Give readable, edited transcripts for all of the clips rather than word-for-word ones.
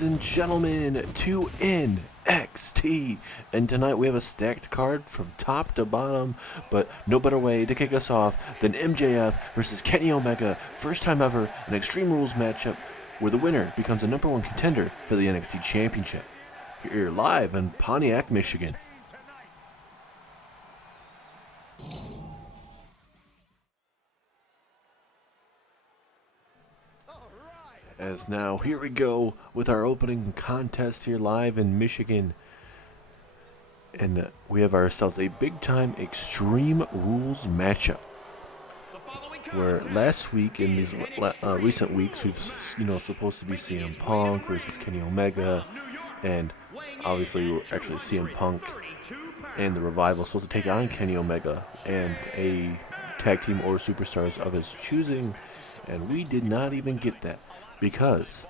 ladies and gentlemen, to NXT. And tonight we have a stacked card from top to bottom, but no better way to kick us off than MJF versus Kenny Omega. First time ever, an Extreme Rules matchup where the winner becomes the #1 contender for the NXT Championship. Here live in Pontiac, Michigan. As now, here we go with our opening contest here live in Michigan. And we have ourselves a big-time Extreme Rules matchup. Where last week, in these recent weeks, we've, supposed to be CM Punk versus Kenny Omega. And obviously, we're actually CM Punk and the Revival supposed to take on Kenny Omega and a tag team or superstars of his choosing. And we did not even get that. Because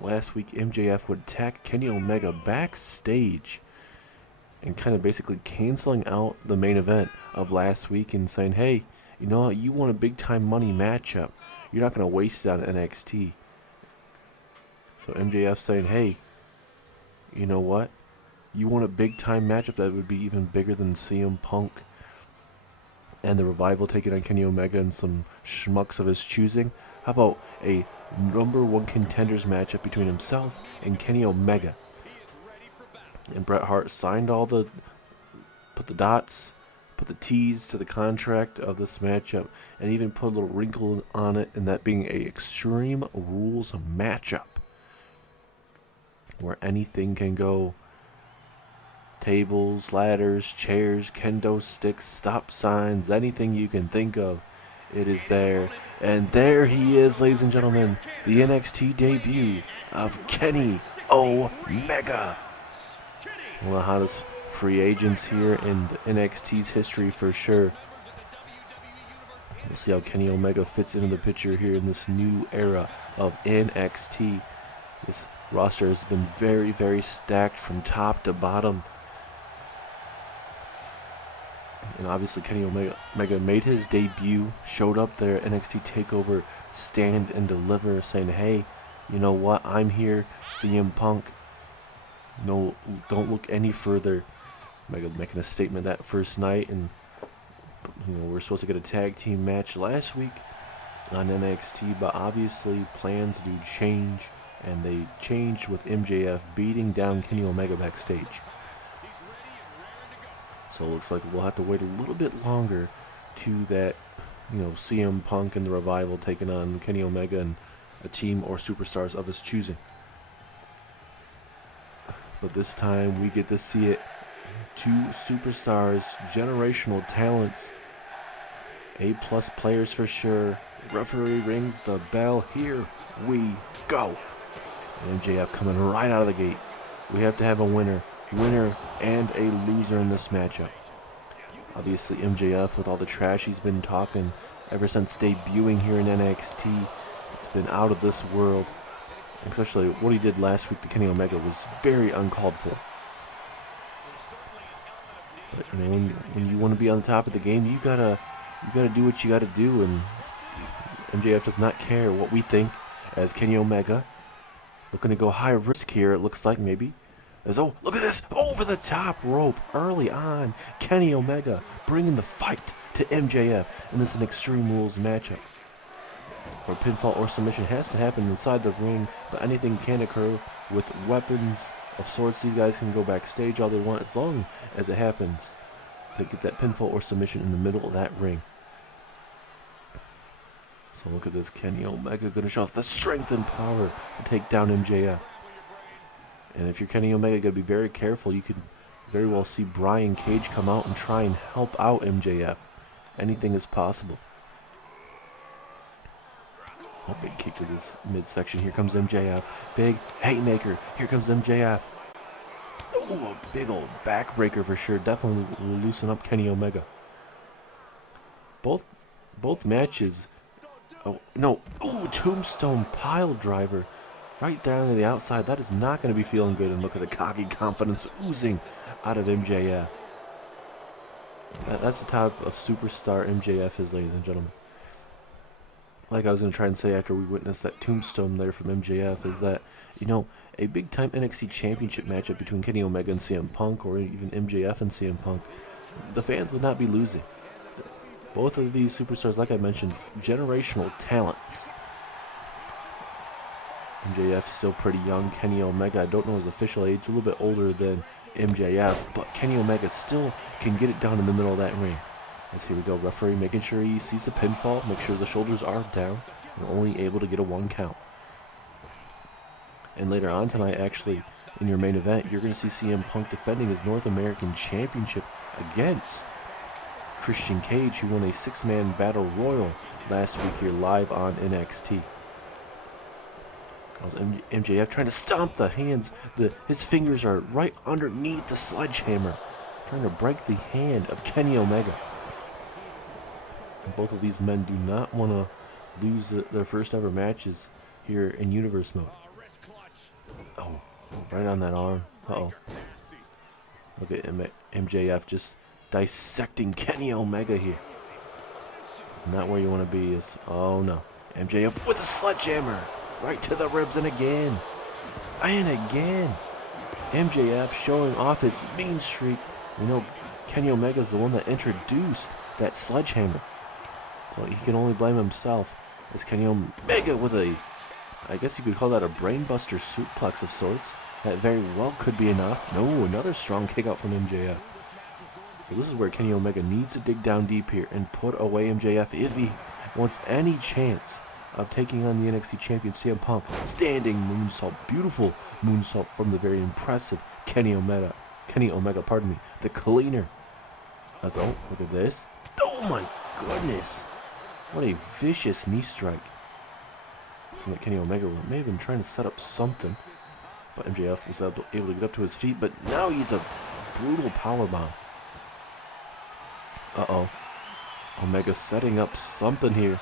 last week MJF would attack Kenny Omega backstage and kind of basically canceling out the main event of last week and saying, hey, you know what, you want a big time money matchup. You're not going to waste it on NXT. So MJF saying, hey, you know what? You want a big time matchup that would be even bigger than CM Punk and the Revival taking on Kenny Omega and some schmucks of his choosing? How about a #1 contenders matchup between himself and Kenny Omega? And Bret Hart signed put the dots, put the T's to the contract of this matchup, and even put a little wrinkle on it, and that being a Extreme Rules matchup where anything can go. Tables, ladders, chairs, kendo sticks, stop signs, anything you can think of, it is there. And there he is, ladies and gentlemen, the NXT debut of Kenny Omega. One of the hottest free agents here in NXT's history for sure. We'll see how Kenny Omega fits into the picture here in this new era of NXT. This roster has been very, very stacked from top to bottom. And obviously Kenny Omega made his debut, showed up there at NXT TakeOver, Stand and Deliver, saying, hey, you know what, I'm here, CM Punk. No, don't look any further. Omega making a statement that first night, and we're supposed to get a tag team match last week on NXT, but obviously plans do change, and they changed with MJF beating down Kenny Omega backstage. So it looks like we'll have to wait a little bit longer to that, CM Punk and the Revival taking on Kenny Omega and a team or superstars of his choosing. But this time we get to see it. Two superstars, generational talents, A+ players for sure. Referee rings the bell. Here we go. MJF coming right out of the gate. We have to have a winner and a loser in this matchup. Obviously MJF, with all the trash he's been talking ever since debuting here in NXT, it's been out of this world. Especially what he did last week to Kenny Omega was very uncalled for. But when you want to be on top of the game, you gotta do what you gotta do, and MJF does not care what we think as Kenny Omega looking to go high risk here. It looks like maybe. Oh, look at this! Over the top rope early on. Kenny Omega bringing the fight to MJF. And this is an Extreme Rules matchup where pinfall or submission has to happen inside the ring, but anything can occur with weapons of sorts. These guys can go backstage all they want as long as it happens. They get that pinfall or submission in the middle of that ring. So look at this. Kenny Omega going to show off the strength and power to take down MJF. And if you're Kenny Omega, you got to be very careful. You could very well see Brian Cage come out and try and help out MJF. Anything is possible. Oh, big kick to this midsection. Here comes MJF. Big haymaker. Here comes MJF. Ooh, a big old backbreaker for sure. Definitely will loosen up Kenny Omega. Both matches. Oh, no. Ooh, tombstone pile driver. Right down to the outside. That is not going to be feeling good. And look at the cocky confidence oozing out of MJF. That's the type of superstar MJF is, ladies and gentlemen. like I was going to try and say after we witnessed that tombstone there from MJF, is that, you know, a big-time NXT Championship matchup between Kenny Omega and CM Punk, or even MJF and CM Punk, the fans would not be losing. Both of these superstars, like I mentioned, generational talents. MJF still pretty young. Kenny Omega, I don't know his official age, a little bit older than MJF, but Kenny Omega still can get it down in the middle of that ring. As here we go, referee making sure he sees the pinfall, make sure the shoulders are down, and only able to get a 1 count. And later on tonight, actually, in your main event, you're going to see CM Punk defending his North American Championship against Christian Cage, who won a 6-man battle royal last week here live on NXT. That was MJF trying to stomp the hands. His fingers are right underneath the sledgehammer, trying to break the hand of Kenny Omega. And both of these men do not want to lose their first ever matches here in Universe mode. Oh, right on that arm. Uh-oh. Look at MJF just dissecting Kenny Omega here. It's not where you want to be. Oh no. MJF with a sledgehammer. Right to the ribs and again. And again. MJF showing off his mean streak. You know, Kenny Omega's the one that introduced that sledgehammer. So he can only blame himself. It's Kenny Omega with I guess you could call that a brainbuster suplex of sorts. That very well could be enough. No, another strong kick out from MJF. So this is where Kenny Omega needs to dig down deep here and put away MJF if he wants any chance of taking on the NXT champion CM Punk. Standing moonsault, beautiful moonsault from the very impressive Kenny Omega, pardon me, the cleaner. Oh, look at this. Oh my goodness. What a vicious knee strike. Looks like Kenny Omega may have been trying to set up something, but MJF was able to get up to his feet, but now he hits a brutal powerbomb. Uh-oh. Omega setting up something here.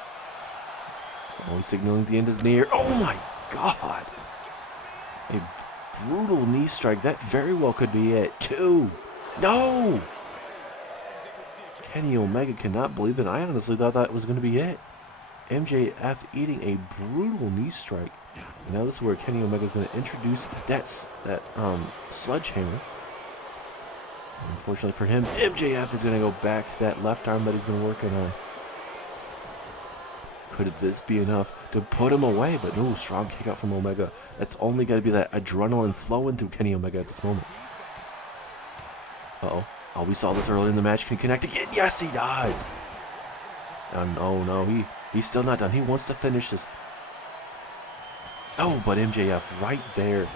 Oh, he's signaling the end is near. Oh my god! A brutal knee strike. That very well could be it. 2. No! Kenny Omega cannot believe it. I honestly thought that was going to be it. MJF eating a brutal knee strike. And now this is where Kenny Omega is going to introduce that sledgehammer. Unfortunately for him, MJF is going to go back to that left arm that he's been working on. Could this be enough to put him away? But no, strong kick out from Omega. That's only got to be that adrenaline flowing through Kenny Omega at this moment. Uh-oh. Oh, we saw this earlier in the match. Can he connect again? Yes, he does. And oh no, he's still not done. He wants to finish this. Oh, but MJF right there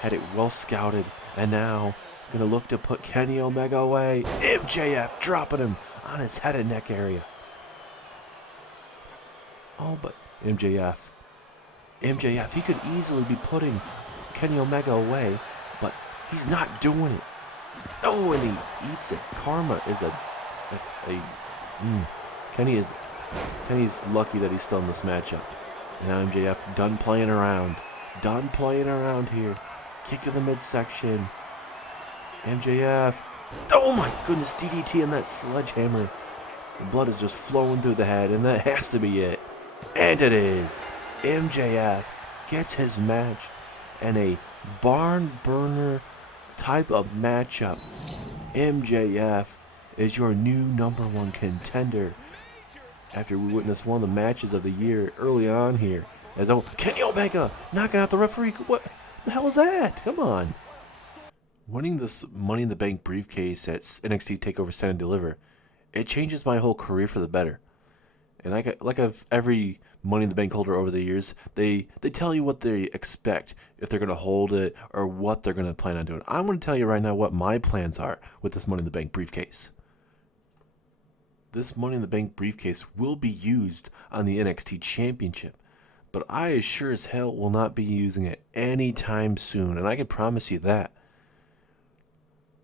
had it well scouted. And now gonna look to put Kenny Omega away. MJF dropping him on his head and neck area. Oh, but MJF, he could easily be putting Kenny Omega away, but he's not doing it. Oh, and he eats it. Karma is Kenny's lucky that he's still in this matchup. And now MJF done playing around. Done playing around here. Kick to the midsection. MJF. Oh my goodness, DDT and that sledgehammer. The blood is just flowing through the head, and that has to be it. And it is. MJF gets his match and a barn burner type of matchup. MJF is your new #1 contender after we witnessed one of the matches of the year early on here. As Kenny Omega knocking out the referee. What the hell is that? Come on. Winning this Money in the Bank briefcase at NXT TakeOver Stand and Deliver, it changes my whole career for the better. And like every Money in the Bank holder over the years, they tell you what they expect if they're going to hold it or what they're going to plan on doing. I'm going to tell you right now what my plans are with this Money in the Bank briefcase. This Money in the Bank briefcase will be used on the NXT Championship, but I as sure as hell will not be using it anytime soon, and I can promise you that.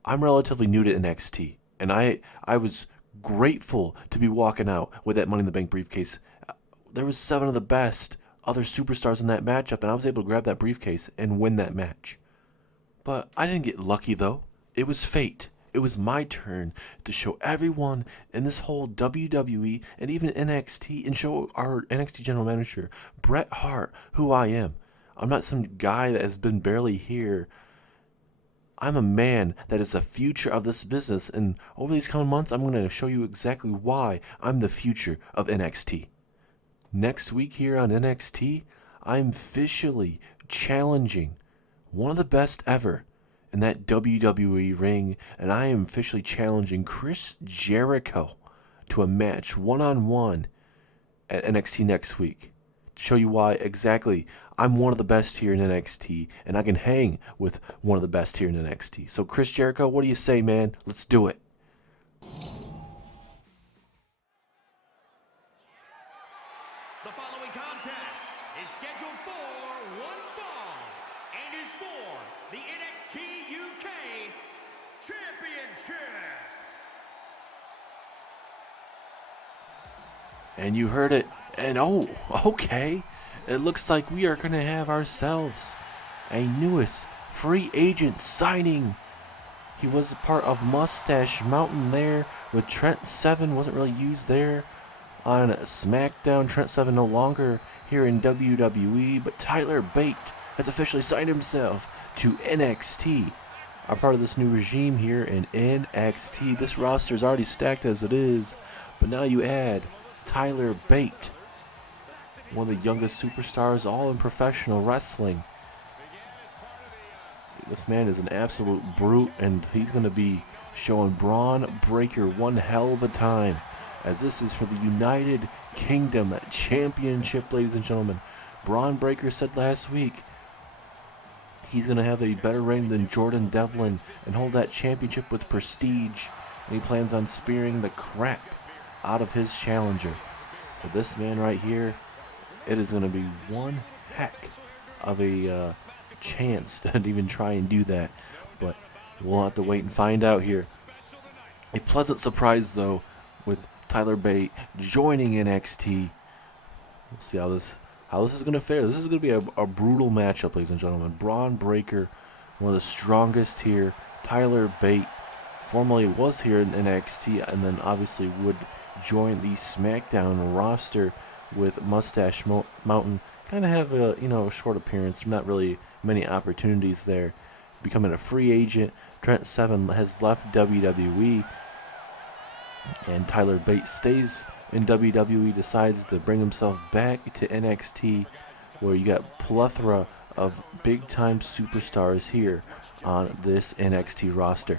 I'm relatively new to NXT, and I was grateful to be walking out with that Money in the Bank briefcase. There was 7 of the best other superstars in that matchup, and I was able to grab that briefcase and win that match. But I didn't get lucky, though. It was fate. it was my turn to show everyone in this whole WWE and even NXT and show our NXT general manager, Bret Hart, who I am. I'm not some guy that has been barely here. I'm a man that is the future of this business, and over these coming months, I'm going to show you exactly why I'm the future of NXT. Next week here on NXT, I'm officially challenging one of the best ever in that WWE ring, and I am officially challenging Chris Jericho to a match one-on-one at NXT next week. To show you why exactly I'm one of the best here in NXT, and I can hang with one of the best here in NXT. So Chris Jericho, what do you say, man? Let's do it. The following contest is scheduled for one fall and is for the NXT UK Championship. And you heard it. And oh, okay. It looks like we are going to have ourselves a newest free agent signing. He was a part of Mustache Mountain there with Trent Seven. Wasn't really used there on SmackDown. Trent Seven no longer here in WWE. But Tyler Bate has officially signed himself to NXT. Are part of this new regime here in NXT. This roster is already stacked as it is. But now you add Tyler Bate, one of the youngest superstars all in professional wrestling. This man is an absolute brute, and he's going to be showing Bron Breakker one hell of a time, as this is for the United Kingdom Championship, ladies and gentlemen. Bron Breakker said last week he's going to have a better reign than Jordan Devlin and hold that championship with prestige, and he plans on spearing the crap out of his challenger. But this man right here, it is going to be one heck of a chance to even try and do that. But we'll have to wait and find out here. A pleasant surprise, though, with Tyler Bate joining NXT. We'll see how this is going to fare. This is going to be a brutal matchup, ladies and gentlemen. Bron Breakker, one of the strongest here. Tyler Bate, formerly was here in NXT, and then obviously would join the SmackDown roster with Mustache Mountain. Kind of have a short appearance, not really many opportunities there. Becoming a free agent. Trent Seven has left WWE, and Tyler Bate stays in WWE. Decides to bring himself back to NXT, where you got plethora of big time superstars here on this NXT roster.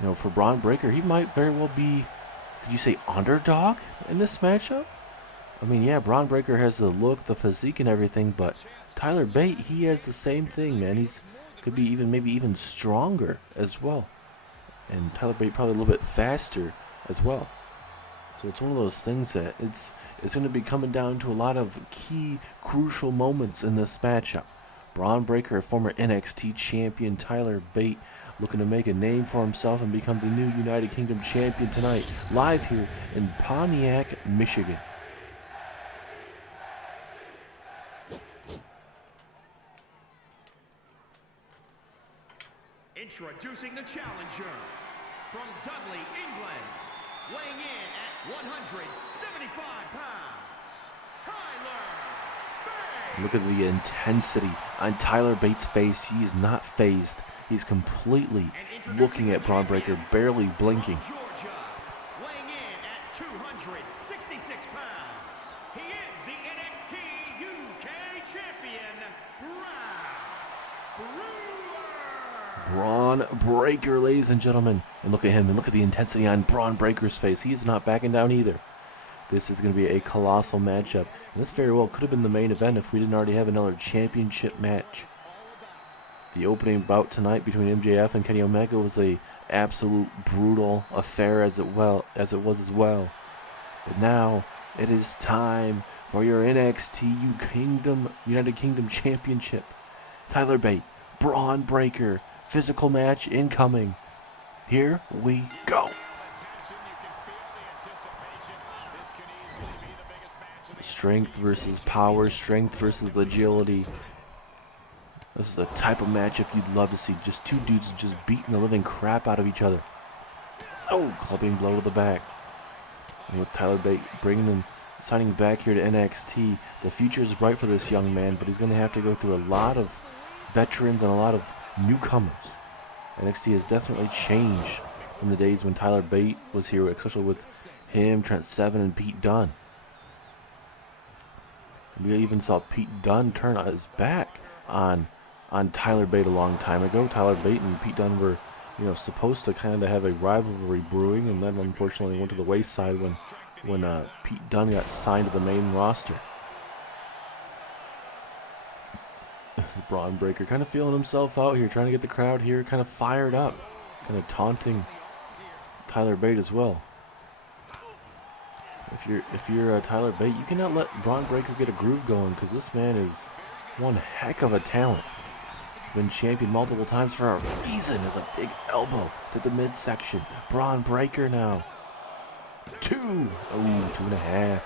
And for Bron Breakker, he might very well be, could you say, underdog in this matchup? I mean, yeah, Bron Breakker has the look, the physique, and everything, but Tyler Bate, he has the same thing, man. He's could be maybe even stronger as well, and Tyler Bate probably a little bit faster as well. So it's one of those things that it's going to be coming down to a lot of key, crucial moments in this matchup. Bron Breakker, former NXT champion, Tyler Bate, looking to make a name for himself and become the new United Kingdom champion tonight, live here in Pontiac, Michigan. Introducing the challenger from Dudley, England, weighing in at 175 pounds, Tyler Bate. Look at the intensity on Tyler Bates' face. He is not phased. He's completely looking at Bron Breakker, barely blinking. Georgia, weighing in at 266 pounds, he is the NXT UK champion, Bron Breakker, ladies and gentlemen. And look at him, and look at the intensity on Bron Breakker's face. He is not backing down either. This is going to be a colossal matchup. And this very well could have been the main event if we didn't already have another championship match. The opening bout tonight between MJF and Kenny Omega was a absolute brutal affair as it was as well. But now it is time for your NXT United Kingdom Championship. Tyler Bate, Bron Breakker, physical match incoming. Here we go. Strength versus power, strength versus agility. This is the type of matchup you'd love to see. Just two dudes just beating the living crap out of each other. Oh, clubbing blow to the back. And with Tyler Bate signing back here to NXT, the future is bright for this young man, but he's going to have to go through a lot of veterans and a lot of newcomers. NXT has definitely changed from the days when Tyler Bate was here, especially with him, Trent Seven, and Pete Dunne. We even saw Pete Dunne turn his back on Tyler Bate a long time ago. Tyler Bate and Pete Dunne were, supposed to kind of have a rivalry brewing, and then unfortunately went to the wayside when Pete Dunne got signed to the main roster. Bron Breakker kind of feeling himself out here, trying to get the crowd here kind of fired up, kind of taunting Tyler Bate as well. If you're Tyler Bate, you cannot let Bron Breakker get a groove going, because this man is one heck of a talent. He's been champion multiple times for a reason. As a big elbow to the midsection. Bron Breakker now. 2.5.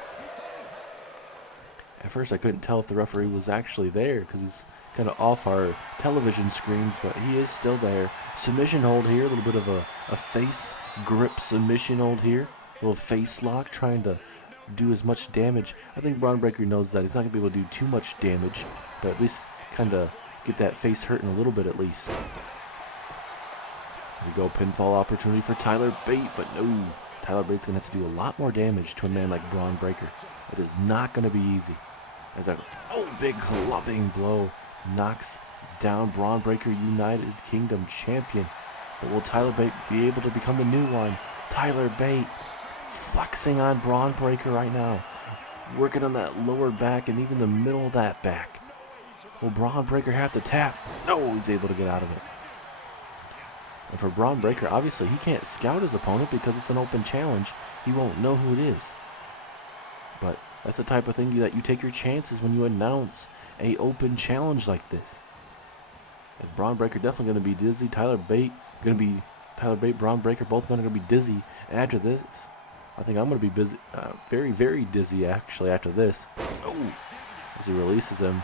At first I couldn't tell if the referee was actually there, because he's kind of off our television screens, but he is still there. Submission hold here, a little bit of a face grip submission hold here. A little face lock, trying to do as much damage. I think Bron Breakker knows that he's not going to be able to do too much damage, but at least kind of get that face hurting a little bit at least. There we go, pinfall opportunity for Tyler Bate, but no. Tyler Bate's going to have to do a lot more damage to a man like Bron Breakker. It is not going to be easy. As a big clubbing blow knocks down Bron Breakker, United Kingdom champion. But will Tyler Bate be able to become the new one? Tyler Bate flexing on Bron Breakker right now. Working on that lower back and even the middle of that back. Will Bron Breakker have to tap? No, he's able to get out of it. And for Bron Breakker, obviously he can't scout his opponent because it's an open challenge. He won't know who it is. But that's the type of thing that you take your chances when you announce a open challenge like this. As Bron Breakker definitely going to be dizzy. Tyler Bate, Bron Breakker, both going to be dizzy after this. I think I'm going to be busy, very, very dizzy actually after this. As he releases him.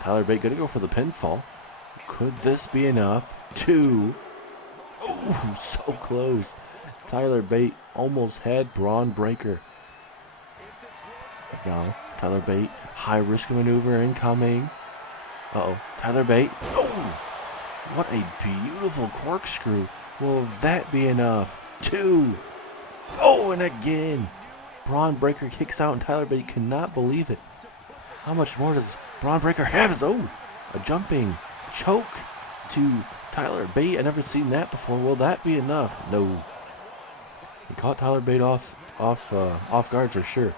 Tyler Bate going to go for the pinfall. Could this be enough? 2. Oh, so close. Tyler Bate almost had Bron Breakker. As now Tyler Bate, high risk maneuver incoming. Tyler Bate. Oh, what a beautiful corkscrew. Will that be enough? 2. Oh, and again. Bron Breakker kicks out and Tyler Bate cannot believe it. How much more does Bron Breakker have? A jumping choke to Tyler Bate. I've never seen that before. Will that be enough? No. He caught Tyler Bate off guard for sure.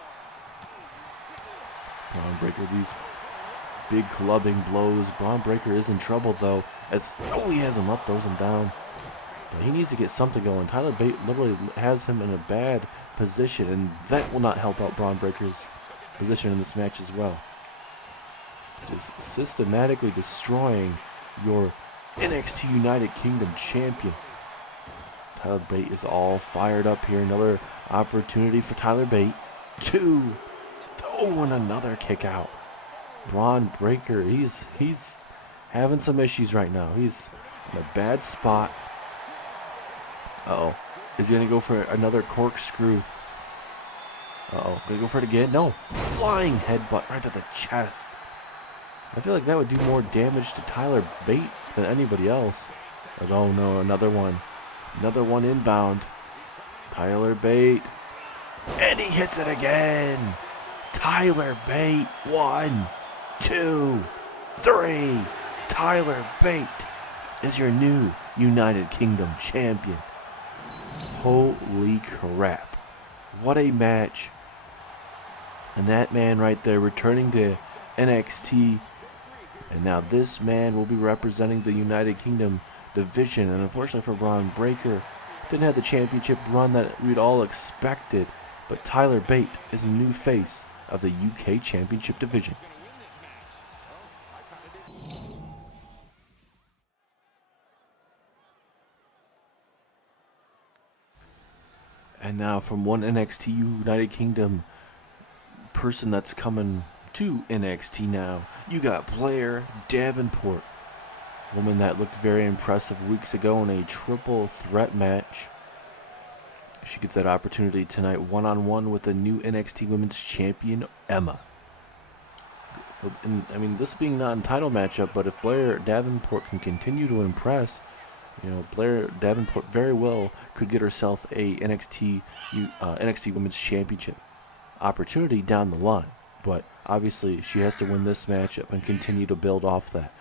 Bron Breakker, these big clubbing blows. Bron Breakker is in trouble though, as he has him up, throws him down. But he needs to get something going. Tyler Bate literally has him in a bad position, and that will not help out Bron Breakker's position in this match as well. Just systematically destroying your NXT United Kingdom champion. Tyler Bate is all fired up here. Another opportunity for Tyler Bate. 2. And another kick out. Bron Breakker, he's having some issues right now. He's in a bad spot. Is he going to go for another corkscrew? Going to go for it again? No. Flying headbutt right to the chest. I feel like that would do more damage to Tyler Bate than anybody else. As another one. Another one inbound. Tyler Bate. And he hits it again. Tyler Bate. 1, 2, 3. Tyler Bate is your new United Kingdom champion. Holy crap. What a match. And that man right there returning to NXT. And now this man will be representing the United Kingdom division. And unfortunately for Bron Breakker, didn't have the championship run that we'd all expected. But Tyler Bate is the new face of the UK Championship division. And now from one NXT United Kingdom person that's coming to NXT now, you got Blair Davenport, woman that looked very impressive weeks ago in a triple threat match. She gets that opportunity tonight one-on-one with the new NXT Women's Champion, Emma. And, I mean, this being not a title matchup, but if Blair Davenport can continue to impress, Blair Davenport very well could get herself a NXT Women's Championship opportunity down the line. But obviously, she has to win this matchup and continue to build off that.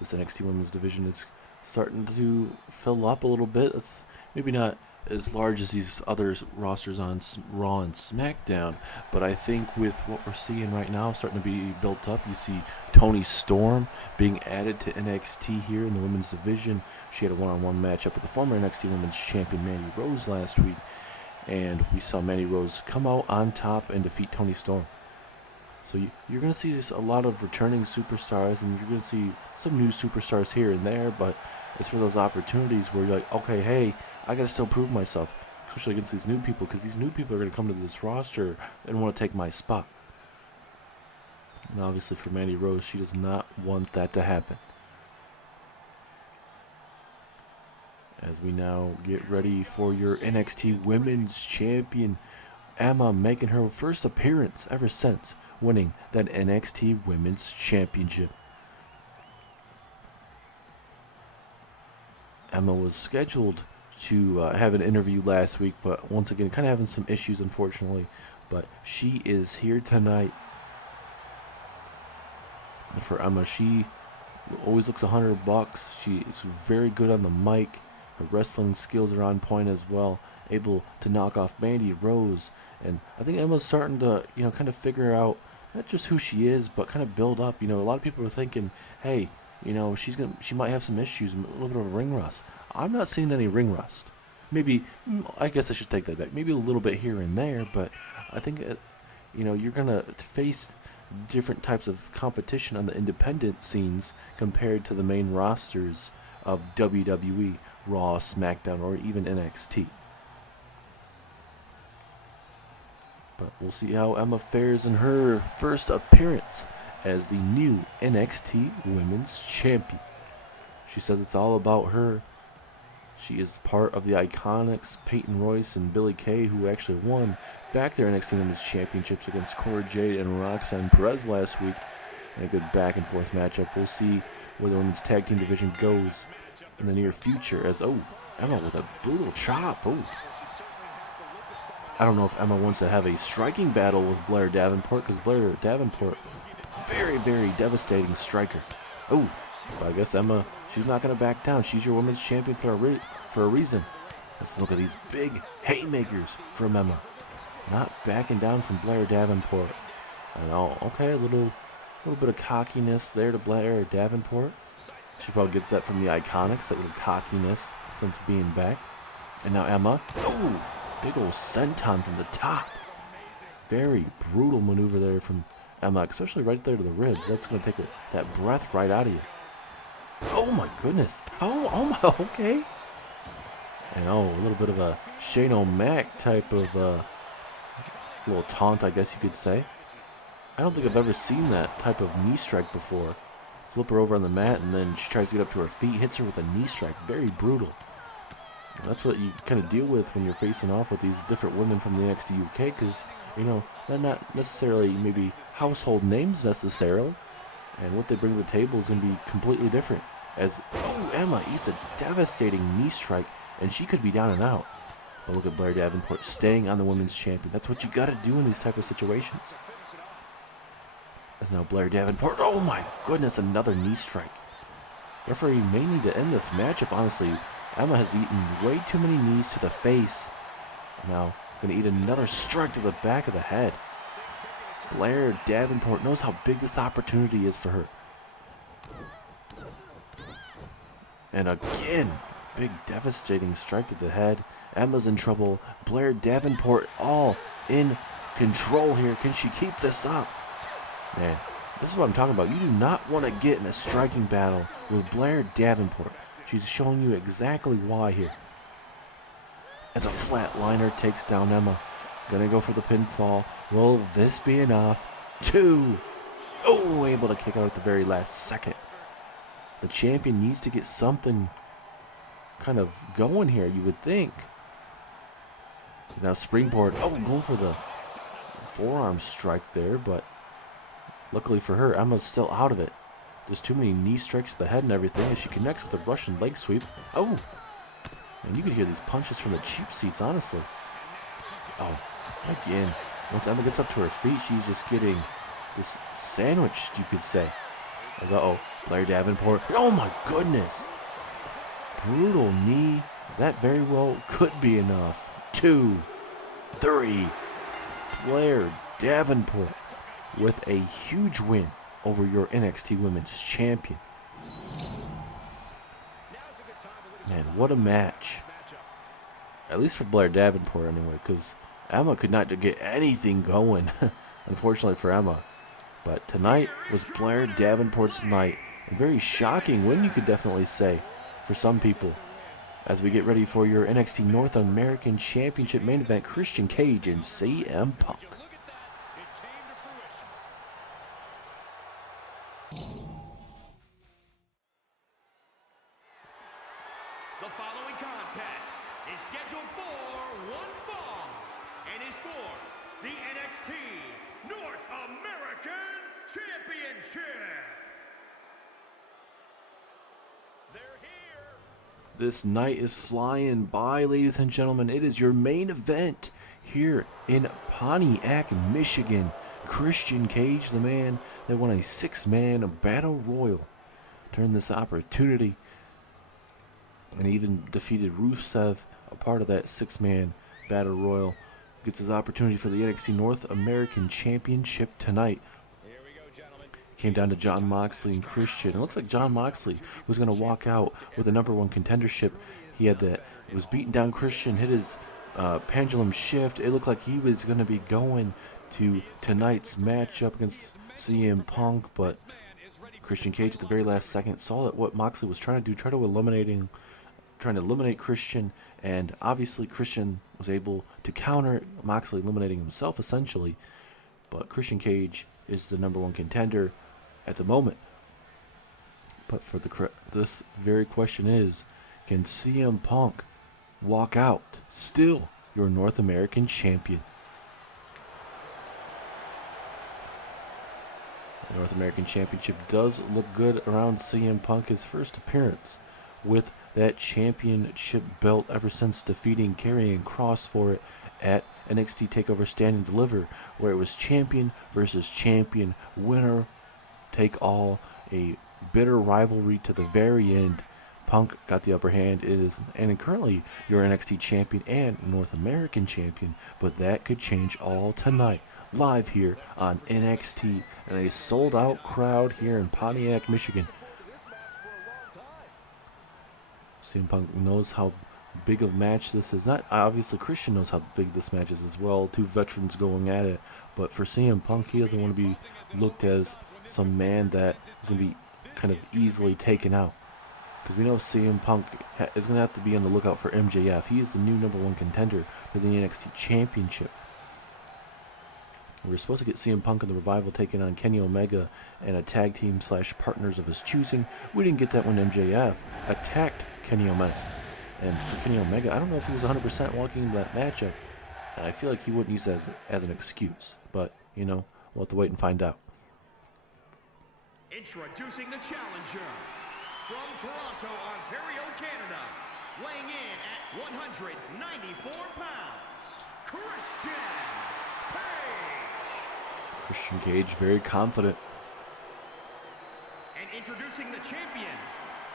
This NXT Women's division is starting to fill up a little bit. It's maybe not as large as these other rosters on Raw and SmackDown, but I think with what we're seeing right now starting to be built up, you see Toni Storm being added to NXT here in the women's division. She had a one-on-one matchup with the former NXT Women's Champion Mandy Rose last week, and we saw Mandy Rose come out on top and defeat Toni Storm. So you're going to see just a lot of returning superstars, and you're going to see some new superstars here and there, but it's for those opportunities where you're like, okay, hey, I got to still prove myself, especially against these new people, because these new people are going to come to this roster and want to take my spot. And obviously for Mandy Rose, she does not want that to happen. As we now get ready for your NXT Women's Champion, Emma, making her first appearance ever since winning that NXT Women's Championship. Emma was scheduled to have an interview last week, but once again, kind of having some issues, unfortunately. But she is here tonight. And for Emma, she always looks $100. She is very good on the mic. Her wrestling skills are on point as well, able to knock off Mandy Rose. And I think Emma's starting to, kind of figure out not just who she is, but kind of build up. A lot of people are thinking, hey, she might have some issues, a little bit of ring rust. I'm not seeing any ring rust. Maybe, I guess I should take that back. Maybe a little bit here and there, but I think, you're going to face different types of competition on the independent scenes compared to the main rosters of WWE, Raw, SmackDown, or even NXT. But we'll see how Emma fares in her first appearance as the new NXT Women's Champion. She says it's all about her. She is part of the Iconics, Peyton Royce and Billie Kay, who actually won back their NXT Women's Championships against Cora Jade and Roxanne Perez last week. And a good back and forth matchup. We'll see where the women's tag team division goes in the near future as, Emma with a brutal chop. I don't know if Emma wants to have a striking battle with Blair Davenport, because Blair Davenport, very, very devastating striker. But I guess Emma, she's not going to back down. She's your women's champion for a reason. Let's look at these big haymakers from Emma. Not backing down from Blair Davenport. I know, okay, a little bit of cockiness there to Blair Davenport. She probably gets that from the Iconics, that little cockiness since being back. And now Emma, big old senton from the top. Very brutal maneuver there from Emma, especially right there to the ribs. That's going to take that breath right out of you. Oh my goodness. Oh my, okay. And a little bit of a Shane O'Mac type of little taunt, I guess you could say. I don't think I've ever seen that type of knee strike before. Flip her over on the mat, and then she tries to get up to her feet, hits her with a knee strike. Very brutal. That's what you kind of deal with when you're facing off with these different women from the NXT UK, because, they're not necessarily maybe household names necessarily, and what they bring to the table is going to be completely different. As, Emma eats a devastating knee strike, and she could be down and out. But look at Blair Davenport staying on the women's champion. That's what you got to do in these type of situations. As now Blair Davenport, oh my goodness, another knee strike. Referee may need to end this matchup, honestly. Emma has eaten way too many knees to the face. Now, going to eat another strike to the back of the head. Blair Davenport knows how big this opportunity is for her. And again, big devastating strike to the head. Emma's in trouble. Blair Davenport all in control here. Can she keep this up? Man, this is what I'm talking about. You do not want to get in a striking battle with Blair Davenport. She's showing you exactly why here. As a flatliner takes down Emma. Gonna go for the pinfall. Will this be enough? 2. Oh, able to kick out at the very last second. The champion needs to get something kind of going here, you would think. Now springboard. Oh, going for the forearm strike there, but luckily for her, Emma's still out of it. There's too many knee strikes to the head and everything as she connects with the Russian leg sweep. Oh! And you could hear these punches from the cheap seats, honestly. Oh, again. Once Emma gets up to her feet, she's just getting this sandwiched, you could say. As, uh-oh, Blair Davenport. Oh my goodness! Brutal knee. That very well could be enough. 2, 3. Blair Davenport with a huge win over your NXT Women's Champion. Man, what a match. At least for Blair Davenport anyway, because Emma could not get anything going, unfortunately for Emma. But tonight was Blair Davenport's night. A very shocking win, you could definitely say, for some people. As we get ready for your NXT North American Championship main event, Christian Cage and CM Punk. The following contest is scheduled for one fall and is for the NXT North American Championship. They're here. This night is flying by, ladies and gentlemen. It is your main event here in Pontiac, Michigan. Christian Cage, the man that won a 6-man battle royal, turned this opportunity and even defeated Rusev, a part of that 6-man battle royal. Gets his opportunity for the NXT North American Championship tonight. Came down to Jon Moxley and Christian. It looks like Jon Moxley was going to walk out with the #1 contendership. He had that, was beating down Christian, hit his pendulum shift. It looked like he was going to be going to tonight's matchup against CM Punk, but Christian Cage at the very last second saw that what Moxley was trying to do, trying to eliminate Christian, and obviously Christian was able to counter Moxley, eliminating himself essentially. But Christian Cage is the #1 contender at the moment. But for this very question is, can CM Punk walk out still your North American champion? The North American Championship does look good around CM Punk. His first appearance with that championship belt ever since defeating Karrion Kross for it at NXT TakeOver Stand and Deliver, where it was champion versus champion, winner take all, a bitter rivalry to the very end. Punk got the upper hand, and currently your NXT champion and North American champion, but that could change all tonight. Live here on NXT and a sold-out crowd here in Pontiac, Michigan. CM Punk knows how big of a match this is. Not obviously Christian knows how big this match is as well. Two veterans going at it, but for CM Punk, he doesn't want to be looked as some man that is going to be kind of easily taken out. Because we know CM Punk is going to have to be on the lookout for MJF. He is the new #1 contender for the NXT Championship. We were supposed to get CM Punk and the Revival taking on Kenny Omega and a tag team / partners of his choosing. We didn't get that when MJF attacked Kenny Omega. And for Kenny Omega, I don't know if he was 100% walking that matchup. And I feel like he wouldn't use that as an excuse. But, you know, we'll have to wait and find out. Introducing the challenger from Toronto, Ontario, Canada, weighing in at 194 pounds, Christian Cage. Christian Cage, very confident. And introducing the champion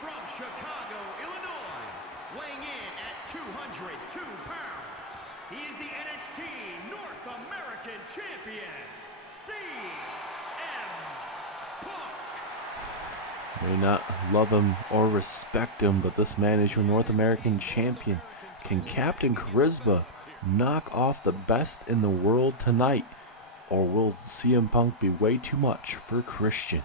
from Chicago, Illinois, weighing in at 202 pounds, he is the NXT North American Champion, CM Punk. May not love him or respect him, but this man is your North American champion. Can Captain Charisma knock off the best in the world tonight? Or will CM Punk be way too much for Christian?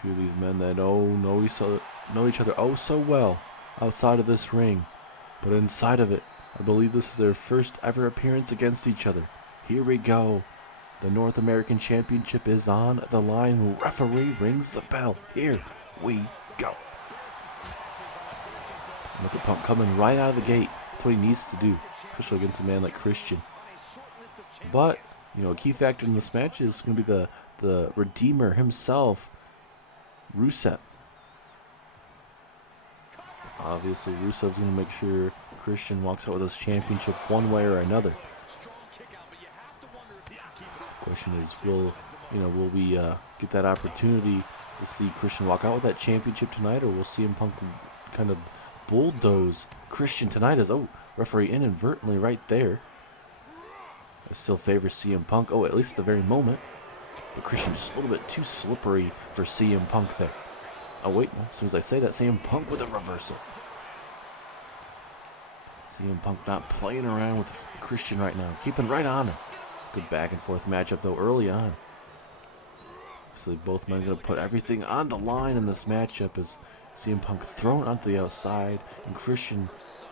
Two of these men that know each other oh so well outside of this ring, but inside of it I believe this is their first ever appearance against each other. Here we go. The North American Championship is on the line. Referee rings the bell. Here we go. Look at Punk coming right out of the gate. That's what he needs to do, especially against a man like Christian. But, you know, a key factor in this match is going to be the Redeemer himself, Rusev. Obviously, Rusev's going to make sure Christian walks out with his championship one way or another. Question is, will we get that opportunity to see Christian walk out with that championship tonight, or will CM Punk kind of bulldoze Christian tonight? As referee inadvertently right there. I still favor CM Punk. Oh, at least at the very moment. But Christian just a little bit too slippery for CM Punk there. Oh wait, no. As soon as I say that, CM Punk with a reversal. CM Punk not playing around with Christian right now. Keeping right on him. Good back and forth matchup though early on. Obviously both men are going to put everything on the line in this matchup as CM Punk thrown onto the outside. And Christian,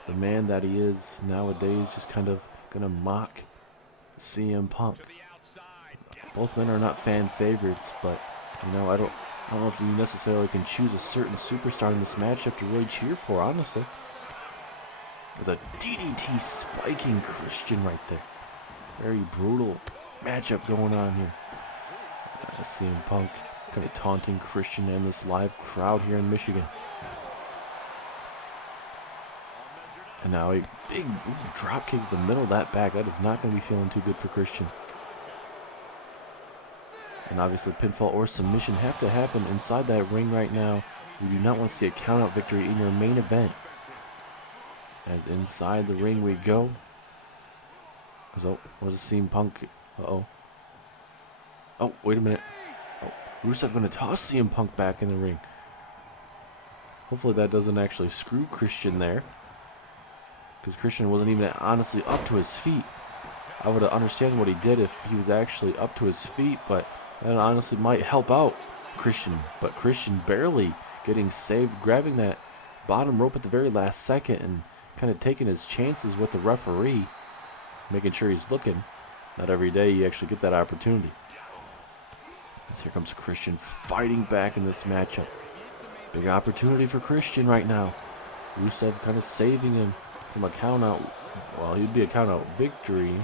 the man that he is nowadays, just kind of going to mock CM Punk. Both men are not fan favorites, but you know, I don't know if you necessarily can choose a certain superstar in this matchup to really cheer for, honestly. There's a DDT spiking Christian right there. Very brutal matchup going on here. CM Punk kind of taunting Christian and this live crowd here in Michigan. And now a big drop kick to the middle of that back. That is not going to be feeling too good for Christian. And obviously pinfall or submission have to happen inside that ring right now. You do not want to see a count-out victory in your main event. As inside the ring we go. Oh, was it CM Punk? Uh-oh. Oh, wait a minute. Oh, Rusev going to toss CM Punk back in the ring. Hopefully that doesn't actually screw Christian there. Because Christian wasn't even honestly up to his feet. I would understand what he did if he was actually up to his feet, but that honestly might help out Christian. But Christian barely getting saved, grabbing that bottom rope at the very last second and kind of taking his chances with the referee, making sure he's looking. Not every day you actually get that opportunity. And here comes Christian fighting back in this matchup. Big opportunity for Christian right now. Rusev kind of saving him from a count out. Well, he'd be a count out victory.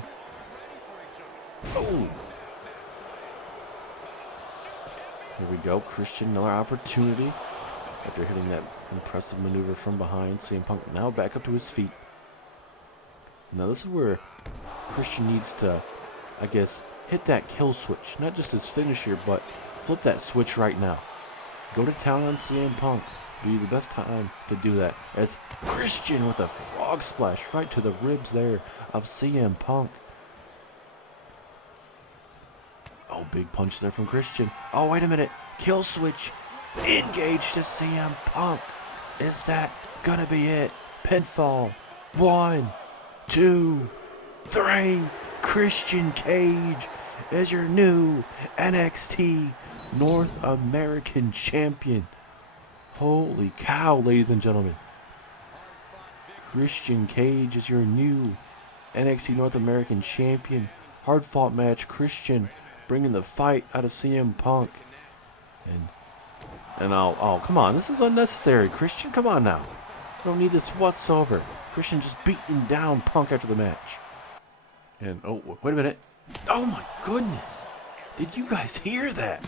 Oh! Here we go. Christian, another opportunity. After hitting that impressive maneuver from behind, CM Punk now back up to his feet. Now this is where Christian needs to, I guess, hit that kill switch. Not just his finisher, but flip that switch right now. Go to town on CM Punk. Be the best time to do that. As Christian with a frog splash right to the ribs there of CM Punk. Oh, big punch there from Christian. Oh, wait a minute. Kill switch. Engage to CM Punk. Is that gonna be it? Pinfall. 1, 2, 3. Christian Cage is your new NXT North American Champion. Holy cow, ladies and gentlemen. Christian Cage is your new NXT North American Champion. Hard fought match. Christian bringing the fight out of CM Punk. And oh, come on. This is unnecessary. Christian, come on now. I don't need this whatsoever. Christian just beating down Punk after the match. And, oh, wait a minute. Oh my goodness. Did you guys hear that?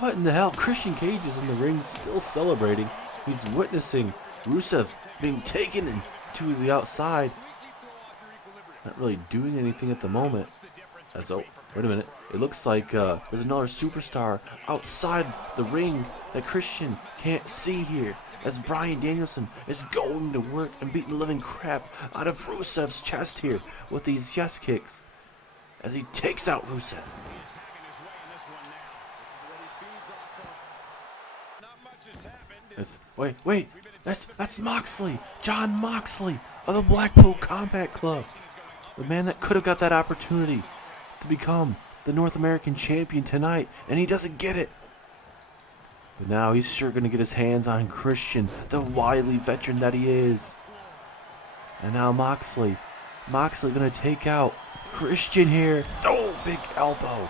What in the hell? Christian Cage is in the ring still celebrating. He's witnessing Rusev being taken to the outside. Not really doing anything at the moment. As, oh, wait a minute. It looks like there's another superstar outside the ring that Christian can't see here. As Bryan Danielson is going to work and beating the living crap out of Rusev's chest here with these yes kicks. As he takes out Rusev. Wait, that's Moxley, John Moxley of the Blackpool Combat Club, the man that could have got that opportunity to become the North American Champion tonight, and he doesn't get it. But now he's sure going to get his hands on Christian, the wily veteran that he is. And now Moxley. Moxley gonna take out Christian here. Oh, big elbow.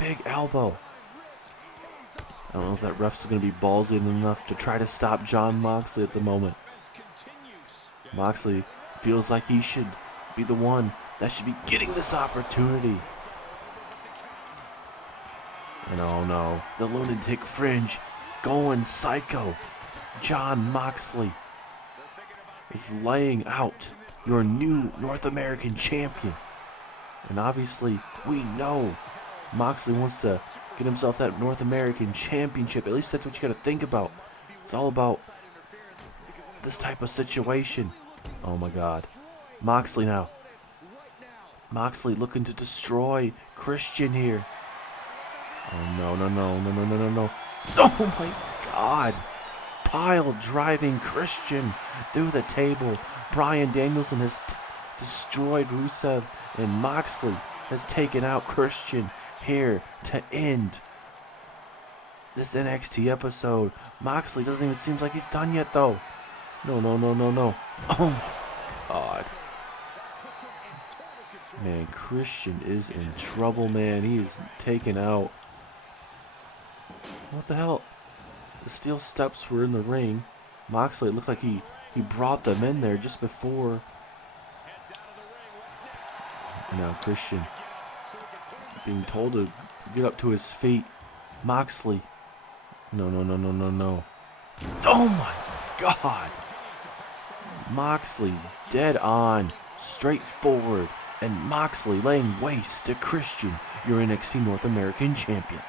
Big elbow. I don't know if that ref's gonna be ballsy enough to try to stop Jon Moxley at the moment. Moxley feels like he should be the one that should be getting this opportunity. And oh no, the lunatic fringe going psycho. Jon Moxley is laying out your new North American champion. And obviously, we know Moxley wants to get himself that North American championship. At least that's what you got to think about. It's all about this type of situation. Oh my God. Moxley now. Moxley looking to destroy Christian here. Oh no, no, no, no, no, no, no, no. Oh my God. Pile driving Christian through the table. Bryan Danielson has destroyed Rusev, and Moxley has taken out Christian here to end this NXT episode. Moxley doesn't even seem like he's done yet though. No, no, no, no, no. Oh my God. Man, Christian is in trouble, man. He is taken out. What the hell? The steel steps were in the ring. Moxley, it looked like he brought them in there just before. And now Christian being told to get up to his feet. Moxley. No, no, no, no, no, no. Oh my God. Moxley dead on, straightforward, and Moxley laying waste to Christian, your NXT North American champion.